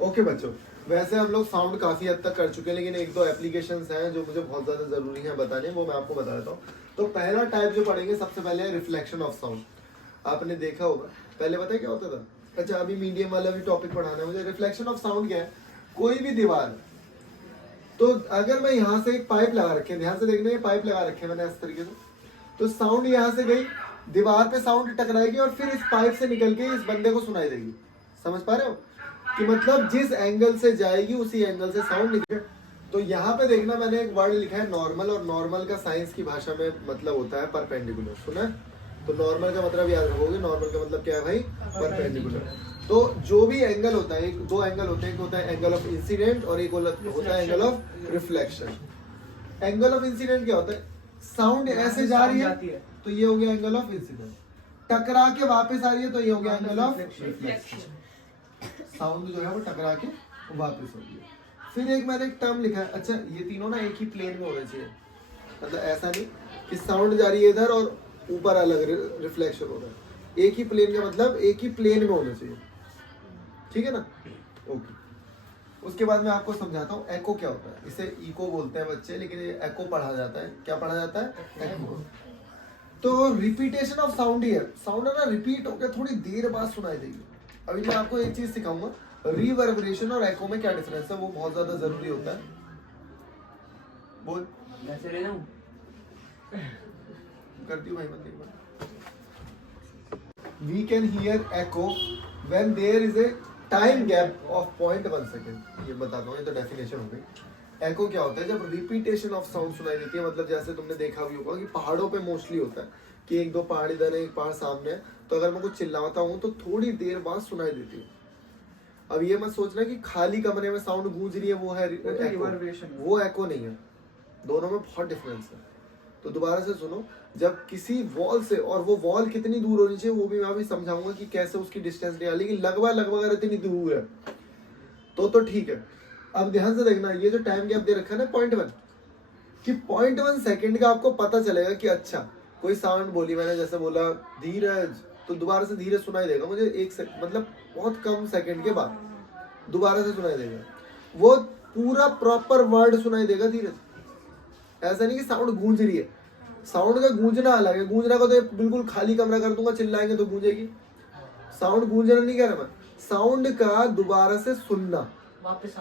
Okay बच्चों, वैसे हम लोग साउंड काफी हद तक कर चुके हैं, लेकिन एक दो एप्लीकेशंस हैं जो मुझे बहुत ज्यादा जरूरी है बताने, वो मैं आपको बता देता हूँ। तो पहला टाइप जो पढ़ेंगे सबसे पहले है रिफ्लेक्शन ऑफ साउंड। आपने देखा होगा, पहले पता है क्या होता था? अच्छा, अभी मीडियम वाला भी टॉपिक पढ़ाना है मुझे। रिफ्लेक्शन ऑफ साउंड क्या है? कोई भी दीवार, तो अगर मैं यहाँ से एक पाइप लगा रखे, ध्यान से देखना, ये पाइप लगा रखे मैंने इस तरीके से, तो साउंड यहाँ से गई, दीवार पे साउंड टकराएगी और फिर इस पाइप से निकल के इस बंदे को सुनाई देगी। समझ पा रहे हो कि मतलब जिस एंगल से जाएगी उसी एंगल से साउंड निकले। तो यहाँ पे देखना, मैंने एक वर्ड लिखा है नॉर्मल, और नॉर्मल का साइंस की भाषा में मतलब होता है परपेंडिकुलर। सुना है? तो नॉर्मल का मतलब याद रखोगे, नॉर्मल का मतलब क्या है भाई? परपेंडिकुलर। तो जो भी एंगल होता है, एक दो एंगल होते हैं, एक होता है एंगल ऑफ इंसिडेंट और एक होता है angle of reflection. Angle of incident क्या होता है? साउंड ऐसे जा रही है तो ये हो गया एंगल ऑफ इंसिडेंट, टकरा के वापस आ रही है तो ये हो गया एंगल ऑफ रिफ्लेक्शन। साउंड जो है वो टकरा के वापस हो गया। फिर एक मैंने एक टर्म लिखा है, अच्छा ये तीनों ना एक ही प्लेन में होने चाहिए, मतलब ऐसा नहीं कि साउंड जा रही है इधर और ऊपर अलग रिफ्लेक्शन हो रहा है। एक ही प्लेन का मतलब एक ही प्लेन में होना चाहिए, ठीक है ना? ओके। उसके बाद मैं आपको समझाता हूँ एको क्या होता है। इसे इको बोलते हैं बच्चे, लेकिन ये एको पढ़ा जाता है। क्या पढ़ा जाता है? एको। तो रिपीटेशन ऑफ साउंड ही है। साउंड है ना, रिपीट होकर थोड़ी देर बाद सुनाई देगी। अभी मैं आपको एक चीज सिखाऊंगा, रिवर्बरेशन और एको में क्या डिफरेंस है, वो बहुत ज्यादा जरूरी होता है। बोल। करती हूँ भाई बंदे। We can hear echo when there is a time gap of 0.1 second. ये बताता हूँ, ये तो डेफिनेशन हो गई। एको क्या होता है? जब रिपीटेशन ऑफ साउंड सुनाई देती है, मतलब जैसे तुमने देखा भी होगा कि पहाड़ों पे मोस्टली होता है कि एक दो पहाड़ इधर है, एक पहाड़ सामने है, तो अगर मैं कुछ चिल्लाता हूँ तो थोड़ी देर बाद सुनाई देती है। अब ये मत सोचना कि खाली कमरे में साउंड गूंज रही है वो है एको, वो एको नहीं है। दोनों में बहुत डिफरेंस है। तो दोबारा से सुनो, जब किसी वॉल से, और वो वॉल कितनी दूर होनी चाहिए वो भी मैं अभी समझाऊंगा कि कैसे उसकी डिस्टेंस निकाली, लेकिन लगभग अगर इतनी दूर है तो ठीक है। अब ध्यान से देखना, ये जो टाइम गैप दे रखा है ना 0.1, कि 0.1 सेकेंड का आपको पता चलेगा कि अच्छा कोई साउंड बोली मैंने, जैसे बोला धीरज, तो दोबारा से धीरज सुनाई देगा मुझे मतलब बहुत कम सेकेंड के बाद दोबारा से सुनाई देगा। वो पूरा प्रॉपर वर्ड सुनाई देगा धीरज। ऐसा नहीं कि साउंड गूंज रही है, साउंड का गूंजना अलग है। गूंजना को तो बिल्कुल खाली कमरा कर दूंगा, चिल्लाएंगे तो गूंजेगी। साउंड गूंजना नहीं कह रहा मैं, साउंड का दोबारा से सुनना, वापस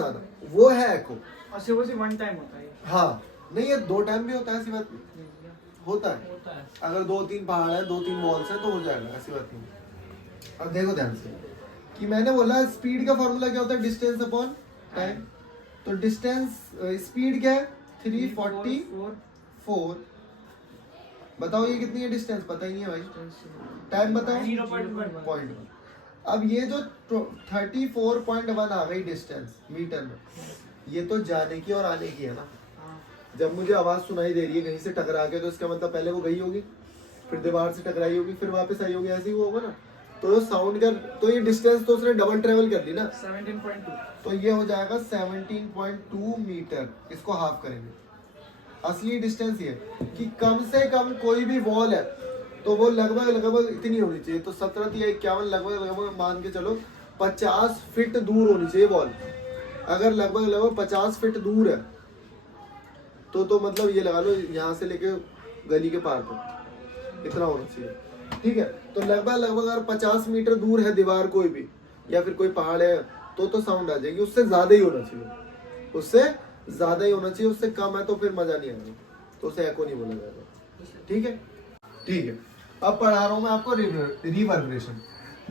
आना, वो है एको। और सिर्फ वन टाइम होता है? हाँ, नहीं ये दो टाइम भी होता है, ऐसी बात नहीं होता है। अगर दो तीन पहाड़ है, दो तीन वॉल्स है तो हो जाएगा, ऐसी बात नहीं। अब देखो ध्यान से कि मैंने बोला स्पीड का फॉर्मूला क्या होता है? Distance upon time. तो डिस्टेंस, स्पीड क्या है? 344। बताओ ये कितनी है डिस्टेंस? पता ही नहीं है भाई। टाइम बताओ? 0.1। अब ये जो 34.1 आ गई डिस्टेंस मीटर में, ये तो जाने की और आने की है ना। जब मुझे आवाज सुनाई दे रही है कहीं से टकरा के, तो इसका मतलब पहले वो गई होगी, फिर दीवार से टकराई होगी, फिर वापस आई होगी, ऐसे ही वो होगा ना। तो साउंड का तो ये डिस्टेंस तो उसने डबल ट्रेवल कर ली ना, 17.2। तो ये हो जाएगा 17.2 मीटर। इसको हाफ करेंगे। असली डिस्टेंस ये कि कम से कम कोई भी वॉल है तो वो लगभग इतनी होनी चाहिए। तो 17 या 51 लगभग मान के चलो 50 फीट दूर होनी चाहिए वॉल। अगर लगभग 50 फीट दूर है तो मतलब ये लगा लो यहाँ से लेके गली के पार तक इतना होना चाहिए, ठीक है। तो लगभग अगर 50 मीटर दूर है दीवार कोई भी, या फिर कोई पहाड़ है, तो साउंड आ जाएगी। उससे ज्यादा ही होना चाहिए, उससे ज्यादा ही होना चाहिए। उससे कम है तो फिर मजा नहीं आएगा, तो उसे एको नहीं बोला जाएगा, ठीक है। ठीक है, अब पढ़ा रहा हूं मैं आपको reverberation.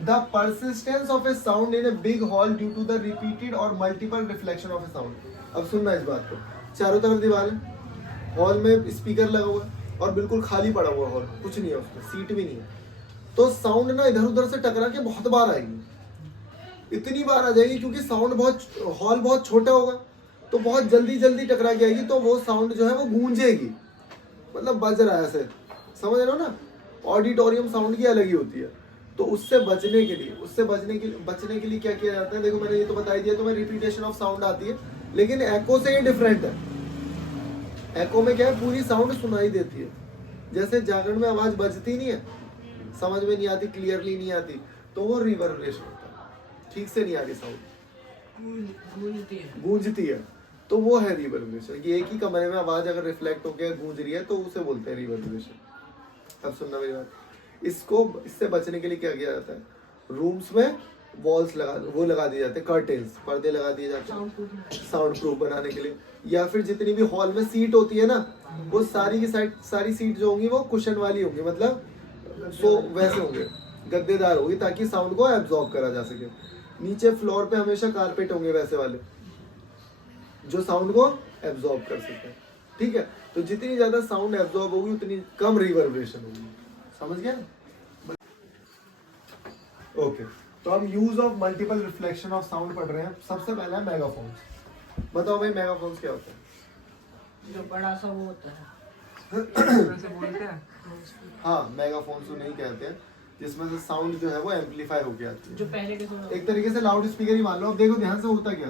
The persistence of a sound in a big hall due to the repeated और multiple reflection of a sound. अब सुनना इस बात को, चारों तरफ दीवार है, हॉल में स्पीकर लगा हुआ है और बिल्कुल खाली पड़ा हुआ हॉल, कुछ नहीं है उसमें, सीट भी नहीं है। तो साउंड ना इधर उधर से टकरा के बहुत बार आएगी, इतनी बार आ जाएगी क्योंकि साउंड हॉल बहुत छोटा होगा, तो बहुत जल्दी टकरा के आएगी। तो वो साउंड जो है वो गूंजेगी, मतलब बज रहा है ऐसे, समझ रहे हो ना। ऑडिटोरियम साउंड की अलग ही होती है। तो उससे बचने के लिए क्या किया जाता है? देखो मैंने ये तो बता ही दिया, तो मैं रिपीटेशन ऑफ साउंड आती है, लेकिन एको से ये डिफरेंट है। एको में क्या है? पूरी साउंड सुनाई देती है। जैसे जागरण में आवाज बजती नहीं है, समझ में नहीं आती, क्लियरली नहीं आती, तो वो रिवर्बरेशन होता है, ठीक से नहीं आ रही साउंड। गूंजती है, तो वो है रिवर्बरेशन। ये एक ही कमरे में आवाज अगर रिफ्लेक्ट होकर गूंज रही है तो उसे बोलते हैं रिवर्बरेशन। अब सुनना मेरी बात, इससे बचने के लिए क्या किया जाता है, रूम्स में वॉल्स लगा दिए जाते हैं, कर्टेन्स, पर्दे लगा दिए जाते हैं साउंड प्रूफ बनाने के लिए। या फिर जितनी भी हॉल में सीट होती है ना, वो सारी की सारी सीट जो होंगी वो कुशन वाली होंगी, मतलब सो वैसे होंगे, गद्देदार होगी, ताकि साउंड को एब्जॉर्ब करा जा सके। नीचे फ्लोर पे हमेशा कारपेट होंगे वैसे वाले, जो साउंड को एब्जॉर्ब कर सके। ठीक है, तो जितनी ज्यादा साउंड एब्जॉर्ब होगी उतनी कम रिवर्बरेशन होगी। समझ गया? ओके, तो हम use of multiple reflection of sound पढ़ रहे हैं। सबसे पहला है मेगाफोन्स। बताओ भाई मेगाफोन्स क्या होता है? जो बड़ा सा वो होता है वैसे बोलते हैं। हाँ, मेगाफोन्स तो नहीं कहते हैं, जिसमें से साउंड जो है वो एम्पलीफाई होके आती है। जो पहले के समय एक तरीके से लाउड स्पीकर ही मान लो। अब देखो ध्यान से, होता क्या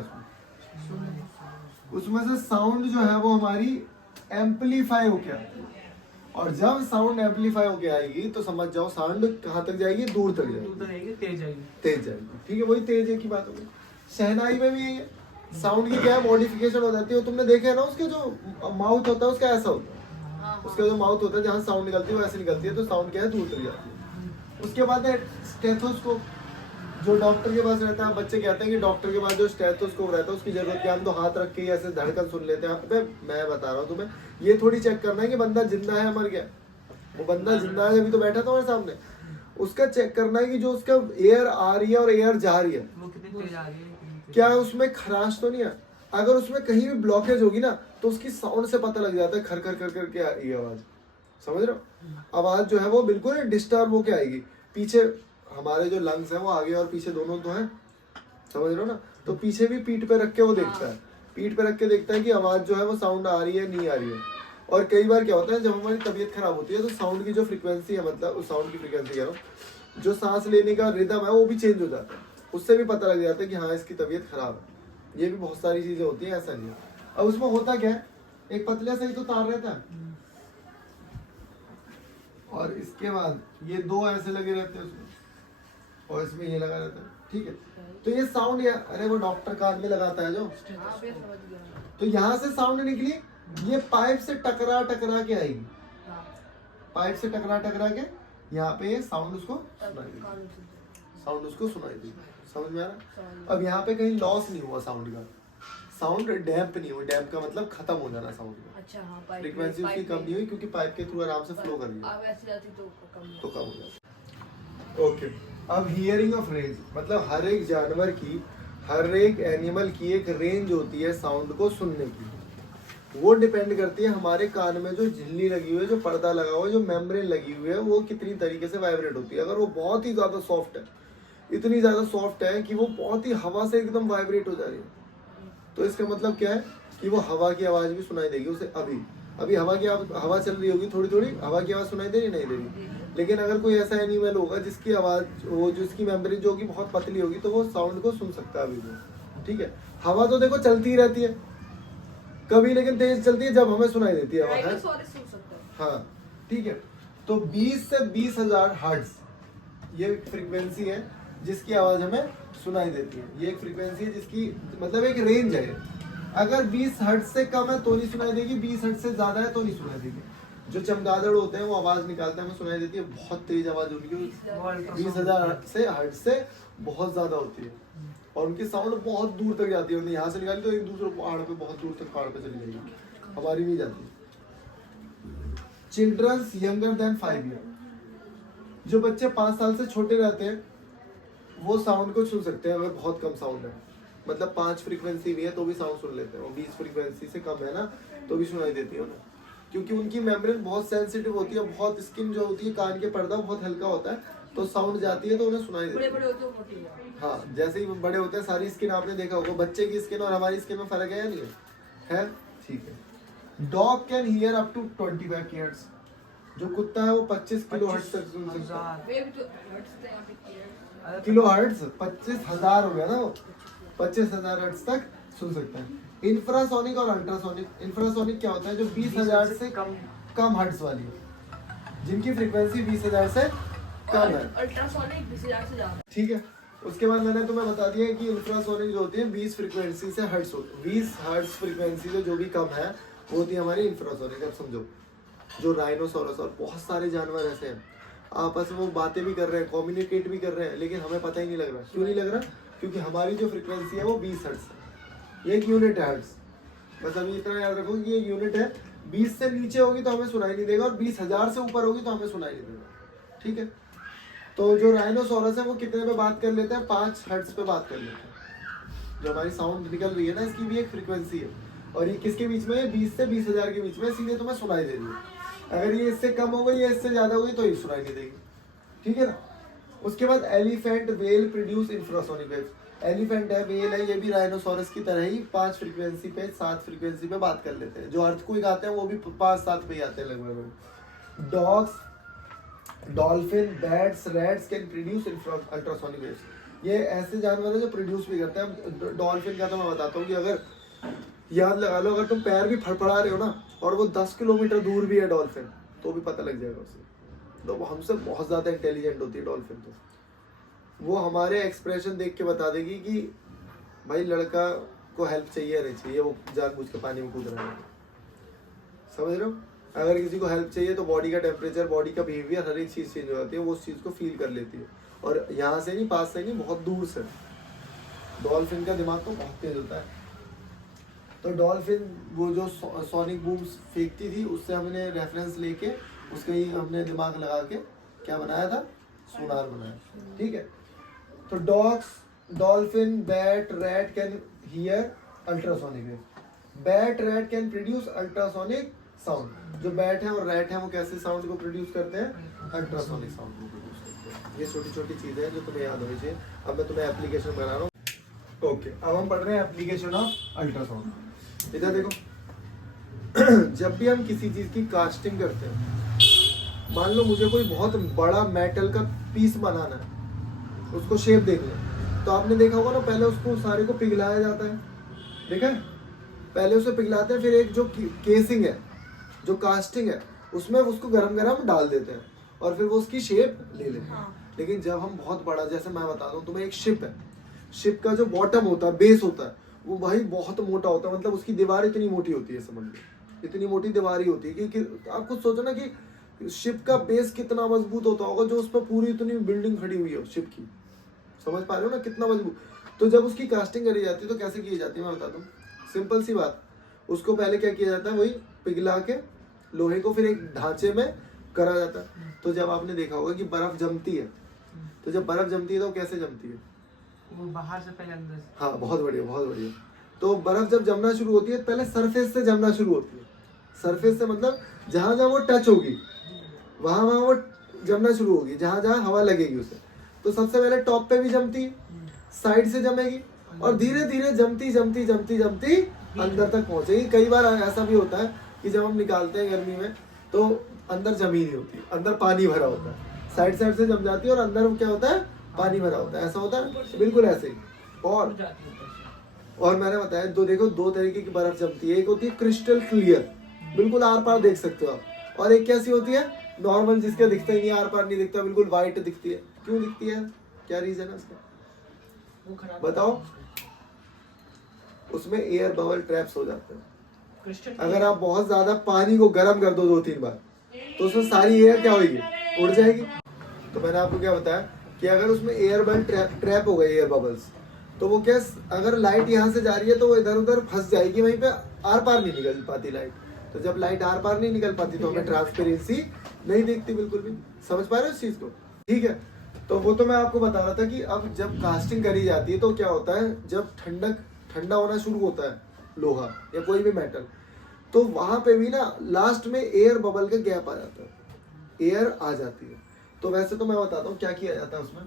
उसमें से साउंड जो है वो हमारी एम्पलीफाई होके आती है, और जब साउंड एम्पलीफाई होके आएगी तो समझ जाओ साउंड कहाँ तक जाएगी, दूर तक दूर जाएगी, तक जाएगी, तेज जाएगी। तेज जाएगी। ठीक है, वही तेज है की बात होगी। शहनाई में भी यही है, साउंड की क्या मॉडिफिकेशन हो जाती है। तुमने देखे है ना, उसके जो माउथ होता है उसका ऐसा होता है, उसका जो माउथ होता है जहाँ साउंड निकलती है वो ऐसे निकलती है, तो साउंड क्या है, दूर तक जाती है। उसके बाद है स्टेथोस्कोप, जो डॉक्टर के पास रहता है। बच्चे कहते हैं कि डॉक्टर के पास जो स्टेथोस्कोप रहता है उसकी जरूरत क्या, हम तो हाथ रख के ही ऐसे धड़कन सुन लेते हैं। अबे मैं बता रहा हूँ तुम्हें, ये थोड़ी चेक करना है कि बंदा जिंदा है मर गया। वो बंदा जिंदा है, अभी तो बैठा था हमारे सामने। उसका चेक करना है कि जो उसका एयर आ रही है और एयर जा रही है, वो कितनी तेज आ रही है, कितनी तेज। क्या उसमें खराश तो नहीं है। अगर उसमें कहीं भी ब्लॉकेज होगी ना, तो उसकी साउंड से पता लग जाता है, खर खर कर करके आ रही है आवाज। समझ रहे हो? आवाज जो है वो बिल्कुल डिस्टर्ब होके आएगी। पीछे हमारे जो लंग्स हैं वो आगे और पीछे दोनों तो हैं, समझ रहे हो ना? तो पीछे भी पीठ पे रख के वो देखता है, पीठ पे रख के देखता है कि आवाज जो है वो साउंड आ रही है नहीं आ रही है। और कई बार क्या होता है, जब हमारी तबीयत खराब होती है तो साउंड की जो फ्रीक्वेंसी है, मतलब उस साउंड की फ्रीक्वेंसी कह रहा हूँ, जो सांस लेने का रिदम है वो भी चेंज हो जाता है। उससे भी पता लग जाता है कि हाँ इसकी तबीयत खराब है। ये भी बहुत सारी चीजें होती हैं, ऐसा नहीं है। अब उसमें होता क्या है, एक पतला सा ही तो तार रहता है, और इसके बाद ये दो ऐसे लगे रहते हैं उसमें, और इसमें ये लगा रहता है। ठीक है, तो ये साउंड, अरे वो डॉक्टर कान में लगाता है जो, तो यहाँ से साउंड निकली, ये पाइप से टकरा टकरा के आएगी, पाइप से टकरा टकरा के यहाँ पे ये साउंड उसको सुनाई देगी, साउंड उसको सुनाई देगी। समझ में आ रहा? अब यहाँ पे कहीं लॉस नहीं हुआ साउंड का, साउंड डैम्प नहीं हुआ। डैम्प का मतलब खत्म हो जाना साउंड का। अच्छा हाँ, फ्रीक्वेंसी उसकी कम नहीं हुई, क्योंकि पाइप के थ्रू आराम से फ्लो कर रही है, अब ऐसे जाती तो कम हो जाता। ओके, अब हियरिंग ऑफ रेंज, मतलब हर एक जानवर की, हर एक एनिमल की एक रेंज होती है साउंड को सुनने की। वो डिपेंड करती है हमारे कान में जो झिल्ली लगी हुई है, जो पर्दा लगा हुआ है, जो मेम्ब्रेन लगी हुई है, वो कितनी तरीके से वाइब्रेट होती है। अगर वो बहुत ही ज्यादा सॉफ्ट है, इतनी ज्यादा सॉफ्ट है कि वो बहुत ही हवा से एकदम वाइब्रेट हो जा रही है, तो इसका मतलब क्या है कि वो हवा की आवाज भी सुनाई देगी उसे। अभी हवा चल रही होगी, थोड़ी थोड़ी हवा की आवाज सुनाई दे रही, नहीं दे रही। लेकिन अगर कोई ऐसा एनिमल होगा जिसकी आवाज, वो जिसकी मेमोरी जो होगी बहुत पतली होगी, तो वो साउंड को सुन सकता है अभी भी। ठीक है, हवा तो देखो चलती ही रहती है कभी, लेकिन तेज चलती है जब हमें सुनाई देती है हवा। हाँ, ठीक है, तो 20 से 20,000 हर्ट्ज ये फ्रीक्वेंसी है जिसकी आवाज हमें सुनाई देती है। ये एक फ्रीक्वेंसी है जिसकी मतलब एक रेंज है। अगर 20 हर्ट्ज से कम है तो नहीं सुनाई देगी, 20 हर्ट्ज से ज्यादा है तो नहीं सुनाई देगी। जो चमगादड़ होते हैं वो आवाज निकालते हैं, हमें सुनाई देती है, बहुत तेज आवाज उनकी 20,000 से हर्ट्ज से बहुत ज्यादा होती है, और उनकी साउंड बहुत दूर तक जाती है। उन्हें यहाँ से निकाली तो एक दूसरे पहाड़ पे, बहुत दूर तक पहाड़ पे चली जाएगी, हमारी नहीं जाती। चिल्ड्रंस यंगर देन 5 ईयर, जो बच्चे 5 साल से छोटे रहते हैं वो साउंड को सुन सकते हैं अगर बहुत कम साउंड है, मतलब 5 फ्रीक्वेंसी भी है तो भी साउंड सुन लेते हैं। और 20 फ्रीक्वेंसी से कम है ना तो भी सुनाई देती है उन्हें, क्योंकि उनकी मेम्ब्रेन बहुत सेंसिटिव होती है, बहुत स्किन जो होती है, कान के पर्दा बहुत हल्का होता है, तो साउंड जाती है तो उन्हें सुनाई देती है। हाँ, जैसे ही बड़े होते हैं, सारी स्किन आपने देखा होगा, बच्चे की स्किन और हमारी स्किन में फर्क है या नहीं है? ठीक है। Dog can hear up to 25 kilohertz, जो कुत्ता है वो 25 किलोहर्ट्ज तक सुन सकता है। किलोहर्ट्ज 25,000 हो गया ना, वो 25,000 हर्ट्ज तक सुन सकता है। इंफ्रासोनिक और अल्ट्रासोनिक, इंफ्रासोनिक क्या होता है, जो 20,000 से कम हर्ट्ज वाली है, जिनकी फ्रीक्वेंसी 20,000 से कम है। अल्ट्रासोनिक 20,000 से ज्यादा। ठीक है, उसके बाद मैंने तुम्हें बता दिया कि इंफ्रासोनिक जो होती है 20 फ्रीक्वेंसी से हर्ट्ज 20 हर्ट्ज फ्रीक्वेंसी से जो भी कम है वो होती है हमारी इंफ्रासोनिक। अब समझो, जो राइनोसोरस और बहुत सारे जानवर ऐसे हैं आपस में वो बातें भी कर रहे हैं, कम्युनिकेट भी कर रहे हैं, लेकिन हमें पता ही नहीं लग रहा। क्यों नहीं लग रहा? क्योंकि हमारी जो फ्रीक्वेंसी है वो 20 हर्ट्ज है। ये एक यूनिट है हर्ट्ज। बस अभी इतना याद रखो कि ये यूनिट है। 20 से नीचे होगी तो हमें सुनाई नहीं देगा और 20,000 से ऊपर होगी तो हमें सुनाई नहीं देगा। ठीक है, तो जो राइनोसोरस है वो कितने पे बात कर लेते हैं? 5 हर्ट्ज पे बात कर लेते हैं। जो हमारी साउंड निकल रही है ना, इसकी भी एक फ्रीक्वेंसी है और ये किसके बीच में है? 20 से 20,000 के बीच में, सीधे तुम्हें सुनाई दे रही है। अगर ये इससे कम हो गई या इससे ज्यादा हो गई तो ये सुनाई नहीं देगी। ठीक है ना। उसके बाद elephant well produce infrasonic waves. Elephant है, वेल है, ये भी राइनोसोरस की तरह ही 5 फ्रीक्वेंसी पे 7 फ्रीक्वेंसी पे बात कर लेते हैं। जो अर्थक्वेक आते हैं वो भी 5-7 पे ही आते हैं लगभग। Dogs, dolphin, bats, rats can produce ultrasonic waves. ये ऐसे जानवर हैं जो प्रोड्यूस भी करते हैं। डॉल्फिन का तो मैं बताता हूँ कि अगर याद लगा लो, अगर तुम पैर भी फड़फड़ा रहे हो ना और वो 10 किलोमीटर दूर भी है डॉल्फिन, तो भी पता लग जाएगा उसे। तो वो हमसे बहुत ज़्यादा इंटेलिजेंट होती है डॉल्फिन। तो वो हमारे एक्सप्रेशन देख के बता देगी कि भाई लड़का को हेल्प चाहिए नहीं चाहिए, वो जानबूझ के पानी में कूद रहा है। समझ रहे हो? अगर किसी को हेल्प चाहिए तो बॉडी का टेम्परेचर, बॉडी का बिहेवियर, हर एक चीज़ चेंज हो जाती है। वो उस चीज़ को फील कर लेती है और यहाँ से नहीं, पास से नहीं, बहुत दूर से। डॉल्फिन का दिमाग तो बहुत तेज होता है। तो डॉल्फिन वो जो सोनिक बूम्स फेंकती थी उससे हमने रेफरेंस लेके उसके ही हमने दिमाग लगा के क्या बनाया था? सोनार बनाया। ठीक है, तो dogs, dolphin, bat, rat can hear ultrasonic wave. Bat, rat can produce ultrasonic sound. जो बैट है और रैट है वो कैसे साउंड को प्रोड्यूस करते हैं? अल्ट्रासोनिक साउंड को प्रोड्यूस करते हैं। ये छोटी छोटी चीजें हैं जो तुम्हें याद होनी चाहिए। अब मैं तुम्हें एप्लीकेशन बना रहा हूँ। ओके, अब हम पढ़ रहे हैं एप्लीकेशन ऑफ अल्ट्रासाउंड। इधर देखो, जब भी हम किसी चीज की कास्टिंग करते हैं, मान लो मुझे कोई बहुत बड़ा मेटल का पीस बनाना है, उसको शेप देनी है, तो आपने देखा होगा ना पहले उसको सारे को पिघलाया जाता है। देखा है? पहले उसे पिघलाते हैं, फिर एक जो केसिंग है, जो कास्टिंग है, उसमें उसको गरम गरम डाल देते हैं और फिर वो उसकी शेप ले लेते हैं। लेकिन जब हम बहुत बड़ा, जैसे मैं बता दूं तुम्हें, एक शिप है, शिप का जो बॉटम होता है, बेस होता है, वो भाई बहुत मोटा होता है। मतलब उसकी दीवार इतनी मोटी होती है, समझ लो इतनी मोटी दीवार ही होती है कि आप खुद सोचो ना कि शिप का बेस कितना मजबूत होता होगा, जो उस पर पूरी इतनी बिल्डिंग खड़ी हुई है शिप की। समझ पा रहे हो ना कितना मजबूत। तो जब उसकी कास्टिंग करी जाती है तो कैसे की जाती है मैं बताता हूँ। सिंपल सी बात, उसको पहले क्या किया जाता है, वही पिघला के लोहे को फिर एक ढांचे में करा जाता है। तो जब आपने देखा होगा कि बर्फ जमती है, तो जब बर्फ जमती है तो कैसे जमती है? वो बाहर से पहले अंदर से। हाँ, बहुत बढ़िया, बहुत बढ़िया। तो बर्फ जब जमना शुरू होती है पहले सरफेस से जमना शुरू होती है। सरफेस से मतलब जहां जहां वो टच होगी वहां वहां वो जमना शुरू होगी, जहां जहां हवा लगेगी उसे। तो सबसे पहले टॉप पे भी जमती है, साइड से जमेगी और धीरे धीरे जमती जमती जमती जमती अंदर तक पहुंचेगी। कई बार ऐसा भी होता है कि जब हम निकालते हैं गर्मी में तो अंदर जमी नहीं होती, अंदर पानी भरा होता है। साइड साइड से जम जाती है और अंदर क्या होता है? पानी भरा होता है। ऐसा होता है बिल्कुल ऐसे ही। और मैंने बताया दो, देखो दो तरीके की बर्फ जमती है। एक होती है क्रिस्टल क्लियर, बिल्कुल आर पार देख सकते हो आप, और एक कैसी होती है? नॉर्मल, जिसके दिखता ही नहीं, आर पार नहीं दिखता, बिल्कुल व्हाइट दिखती है। क्यों दिखती है? क्या रीजन है उसका बताओ? उसमें एयर बबल ट्रैप्स हो जाते हैं। अगर आप बहुत ज्यादा पानी को गर्म कर दो 2-3 बार तो उसमें सारी एयर क्या होगी? उड़ जाएगी। तो मैंने आपको क्या बताया कि अगर उसमें एयर बबल ट्रैप हो गए, एयर बबल्स, तो वो क्या, अगर लाइट यहाँ से जा रही है तो वो इधर उधर फंस जाएगी, वहीं पे आर पार नहीं निकल पाती लाइट। तो जब लाइट आर पार नहीं निकल पाती तो हमें ट्रांसपेरेंसी नहीं दिखती बिल्कुल भी। समझ पा रहे हो इस चीज को? ठीक है, तो वो तो मैं आपको बता रहा था कि अब जब कास्टिंग करी जाती है तो क्या होता है, जब ठंडा होना शुरू होता है लोहा या कोई भी मेटल, तो वहां पे भी ना लास्ट में एयर बबल का गैप आ जाता है, एयर आ जाती है। तो वैसे तो मैं बताता हूँ क्या किया जाता है उसमें,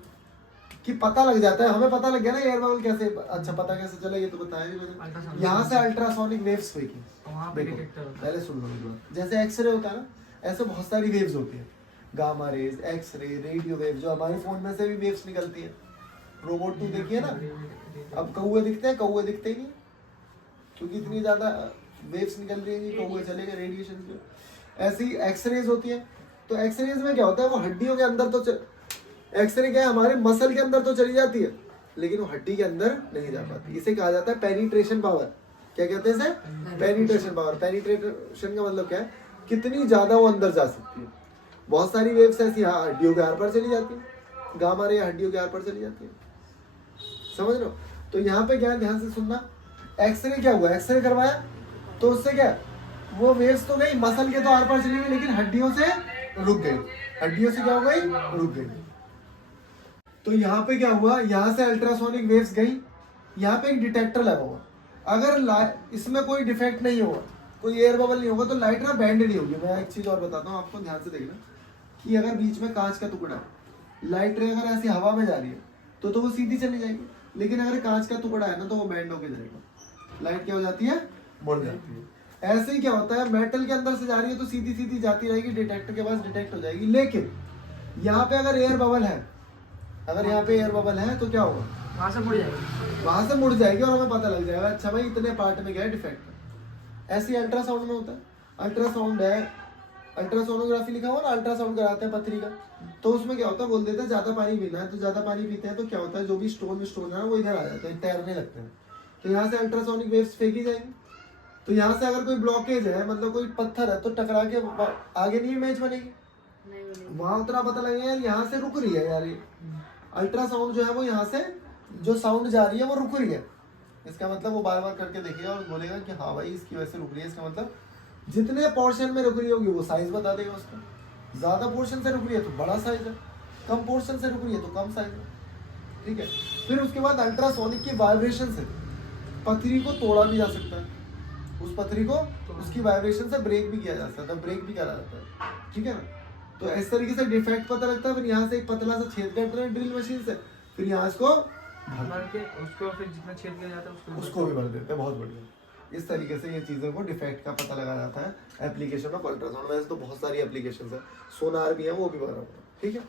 कि पता लग जाता है, हमें पता लग गया ना एयर बबल कैसे, अच्छा पता कैसे चला ये तो बताया भी मैंने। यहाँ से अल्ट्रासोनिक वेव्स फेंकी, पहले सुन लो मेरी बात। जैसे एक्सरे होता है ना, ऐसे बहुत सारी वेव्स होती है, gamma rays, X-ray, radio wave, जो हमारे फोन में से भी वेव्स निकलती है। रोबोट तो देखिए ना, अब कौवे दिखते हैं, कौवे दिखते ही नहीं क्योंकि इतनी ज्यादा वेव्स निकल रही है, कौवे चलेगा रेडिएशन की। ऐसी एक्सरेज होती है। तो एक्सरेज में क्या होता है, वो हड्डियों के अंदर तो एक्सरे क्या है, हमारे मसल के अंदर तो चली जाती है, लेकिन वो हड्डी के अंदर नहीं जा पाती। इसे कहा जाता है पेनिट्रेशन पावर। क्या कहते हैं इसे? Penetration power. पेनिट्रेशन का मतलब क्या है? कितनी ज्यादा वो अंदर जा सकती है। बहुत सारी वेव्स ऐसी हड्डियों के आर पार चली जाती है, गामा रे हड्डियों के आर पार चली जाती है, समझ लो। तो यहाँ पे क्या, ध्यान से सुनना, एक्सरे क्या हुआ, एक्सरे करवाया तो उससे क्या, वो वेव्स तो गई मसल के तो आर पार चली गई, लेकिन हड्डियों से रुक गई। हड्डियों से क्या हो गई? रुक गई। तो यहाँ पे क्या हुआ, यहाँ से अल्ट्रासोनिक वेव्स गई, यहाँ पे एक डिटेक्टर लगा हुआ। अगर इसमें कोई डिफेक्ट नहीं होगा, कोई एयर बबल नहीं होगा, तो लाइट ना बैंड नहीं होगी। मैं एक चीज और बताता हूँ आपको, ध्यान से देखना, कि अगर बीच में कांच का टुकड़ा, लाइट रे अगर ऐसी हवा में जा रही है तो वो सीधी चली जाएगी, लेकिन अगर कांच का टुकड़ा है ना तो वो बैंड होके जाएगा, लाइट क्या हो जाती है, मुड़ जाती है। ऐसे ही क्या होता है, मेटल के अंदर से जा रही है तो सीधी सीधी जाती रहेगी, डिटेक्टर के पास डिटेक्ट हो जाएगी। लेकिन यहाँ पे अगर एयर बबल है, अगर यहाँ पे एयर बबल है तो क्या होगा, वहाँ से मुड़ जाएगी, वहां से मुड़ जाएगी और हमें पता लग जाएगा अच्छा भाई इतने पार्ट में क्या है डिफेक्ट। ऐसे ही अल्ट्रासाउंड में होता है। अल्ट्रासाउंड है, अल्ट्रासोनोग्राफी लिखा हुआ ना, अल्ट्रासाउंड कराते हैं पथरी का, तो उसमें क्या होता है, बोल देते हैं ज्यादा पानी पीना है, तो ज्यादा पानी पीते हैं तो क्या होता है, जो भी स्टोन है ना वो इधर आ जाते हैं, तैरने लगते हैं, तो यहाँ से अल्ट्रासोनिक वेव्स फेंकी जाएंगी। तो यहाँ से अगर कोई ब्लॉकेज है, मतलब कोई पत्थर है, तो टकरा के आगे नहीं इमेज बनेगी, वहां उतना पता लगेगा यार यहाँ से रुक रही है यार, ये अल्ट्रासाउंड जो है वो यहाँ से जो साउंड जा रही है वो रुक रही है, इसका मतलब वो बार बार करके देखेगा और बोलेगा कि हाँ भाई इसकी वजह से रुक रही है, इसका मतलब जितने पोर्शन में रुक रही होगी वो साइज बता देगा उसका। ज्यादा पोर्शन से रुक रही है तो बड़ा साइज है, कम पोर्शन से रुक रही है तो कम साइज है, ठीक है। फिर उसके बाद अल्ट्रासोनिक की वाइब्रेशन से पथरी को तोड़ा भी जा सकता है, उस पथरी को उसकी वाइब्रेशन से ब्रेक भी किया जा सकता है, ब्रेक भी करा जाता है, ठीक है ना। तो इस तरीके से डिफेक्ट पता लगता है। फिर यहाँ से एक पतला सा छेद करते हैं ड्रिल मशीन से, फिर यहाँ इसको भर के उसको फिर जितना छेद किया जाता है उसको भी भर देते हैं। बहुत बढ़िया। इस तरीके से ये चीज़ों को डिफेक्ट का पता लगा जाता है एप्लीकेशन ऑफ अल्ट्रासाउंड। वैसे तो बहुत सारी एप्लीकेशंस है, सोनार भी है, वो भी भरा हुआ है, ठीक है।